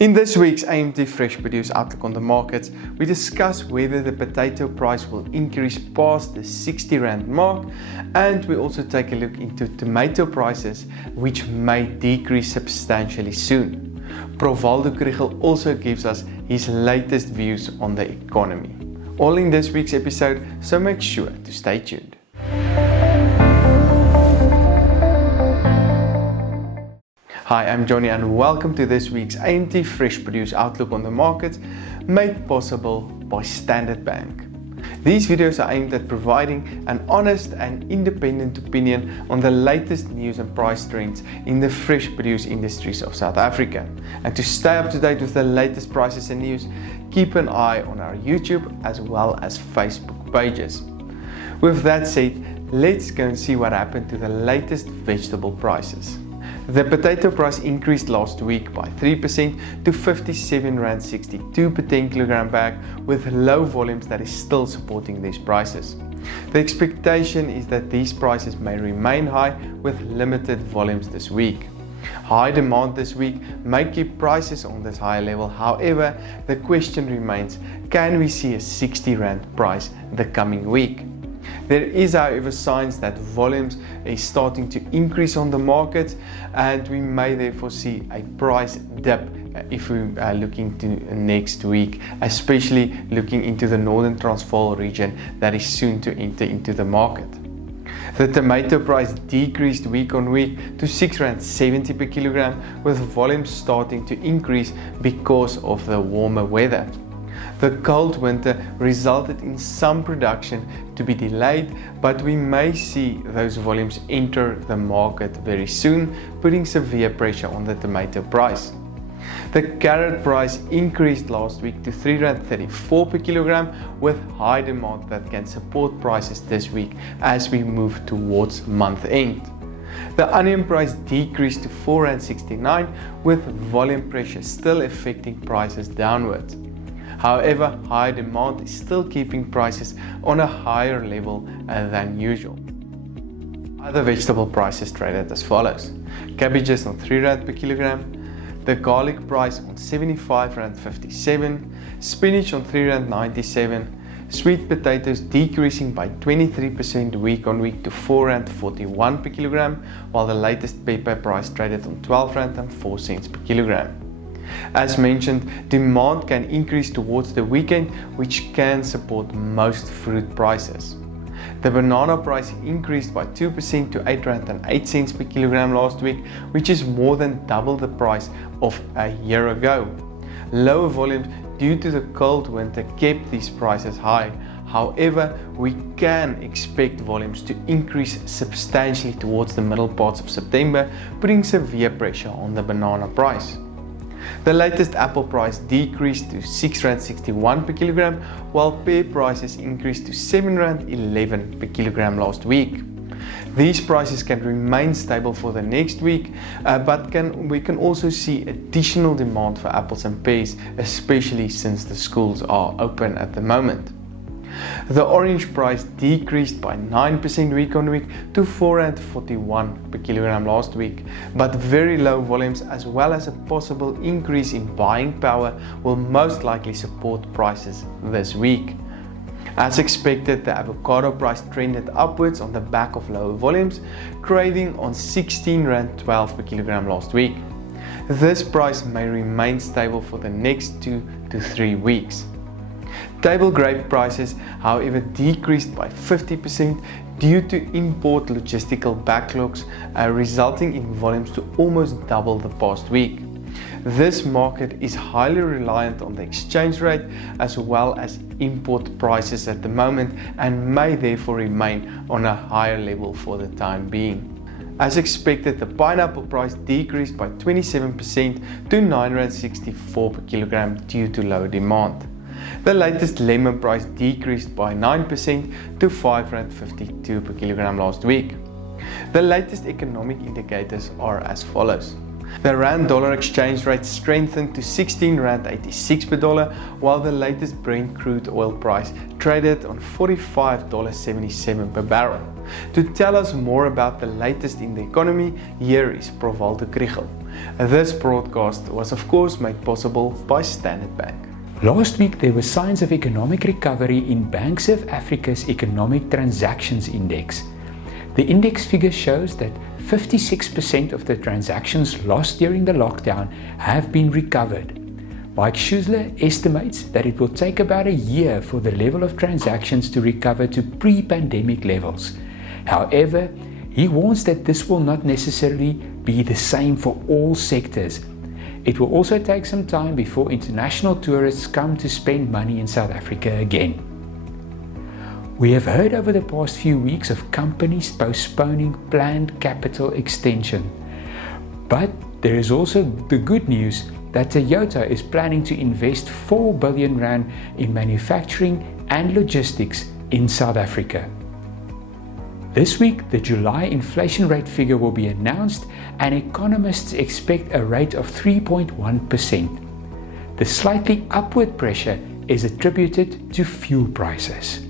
In this week's AMT Fresh Produce Outlook on the Markets, we discuss whether the potato price will increase past the 60 Rand mark, and we also take a look into tomato prices, which may decrease substantially soon. Prof Waldo Krugell also gives us his latest views on the economy. All in this week's episode, so make sure to stay tuned. Hi, I'm Johnny and welcome to this week's AMT Fresh Produce Outlook on the Markets, made possible by Standard Bank. These videos are aimed at providing an honest and independent opinion on the latest news and price trends in the fresh produce industries of South Africa. And to stay up to date with the latest prices and news, keep an eye on our YouTube as well as Facebook pages. With that said, let's go and see what happened to the latest vegetable prices. The potato price increased last week by 3% to 57.62 Rand per 10 kilogram bag, with low volumes that is still supporting these prices. The expectation is that these prices may remain high with limited volumes this week. High demand this week may keep prices on this higher level. However, the question remains, can we see a 60 Rand price the coming week? There is, however, signs that volumes is starting to increase on the market, and we may therefore see a price dip if we are looking to next week, especially looking into the Northern Transvaal region that is soon to enter into the market. The tomato price decreased week on week to 6.70 Rand per kilogram, with volumes starting to increase because of the warmer weather. The cold winter resulted in some production to be delayed, but we may see those volumes enter the market very soon, putting severe pressure on the tomato price. The carrot price increased last week to 3.34 Rand per kilogram, with high demand that can support prices this week as we move towards month end. The onion price decreased to 4.69 Rand, with volume pressure still affecting prices downwards. However, high demand is still keeping prices on a higher level than usual. Other vegetable prices traded as follows: cabbages on 3 Rand per kilogram, the garlic price on 75.57 Rand, spinach on 3.97 Rand, sweet potatoes decreasing by 23% week on week to 4.41 Rand per kilogram, while the latest pepper price traded on 12.04 Rand per kilogram. As mentioned, demand can increase towards the weekend, which can support most fruit prices. The banana price increased by 2% to 8.08 Rand per kilogram last week, which is more than double the price of a year ago. Lower volumes due to the cold winter kept these prices high. However, we can expect volumes to increase substantially towards the middle parts of September, putting severe pressure on the banana price. The latest apple price decreased to 6.61 Rand per kilogram, while pear prices increased to 7.11 Rand per kilogram last week. These prices can remain stable for the next week, but we can also see additional demand for apples and pears, especially since the schools are open at the moment. The orange price decreased by 9% week on week to 4.41 per kilogram last week, but very low volumes as well as a possible increase in buying power will most likely support prices this week. As expected, the avocado price trended upwards on the back of lower volumes, trading on 16.12 Rand per kilogram last week. This price may remain stable for the next 2 to 3 weeks. Table grape prices, however, decreased by 50% due to import logistical backlogs, resulting in volumes to almost double the past week. This market is highly reliant on the exchange rate as well as import prices at the moment, and may therefore remain on a higher level for the time being. As expected, the pineapple price decreased by 27% to 9.64 Rand per kilogram due to low demand. The latest lemon price decreased by 9% to 5.52 Rand per kilogram last week. The latest economic indicators are as follows. The Rand-dollar exchange rate strengthened to 16.86 Rand per dollar, while the latest Brent crude oil price traded on $45.77 per barrel. To tell us more about the latest in the economy, here is Prof Waldo Krugell. This broadcast was of course made possible by Standard Bank. Last week there were signs of economic recovery in Bank of Africa's Economic Transactions Index. The index figure shows that 56% of the transactions lost during the lockdown have been recovered. Mike Schuessler estimates that it will take about a year for the level of transactions to recover to pre-pandemic levels. However, he warns that this will not necessarily be the same for all sectors. It will also take some time before international tourists come to spend money in South Africa again. We have heard over the past few weeks of companies postponing planned capital extension. But there is also the good news that Toyota is planning to invest 4 billion rand in manufacturing and logistics in South Africa. This week, the July inflation rate figure will be announced and economists expect a rate of 3.1%. The slightly upward pressure is attributed to fuel prices.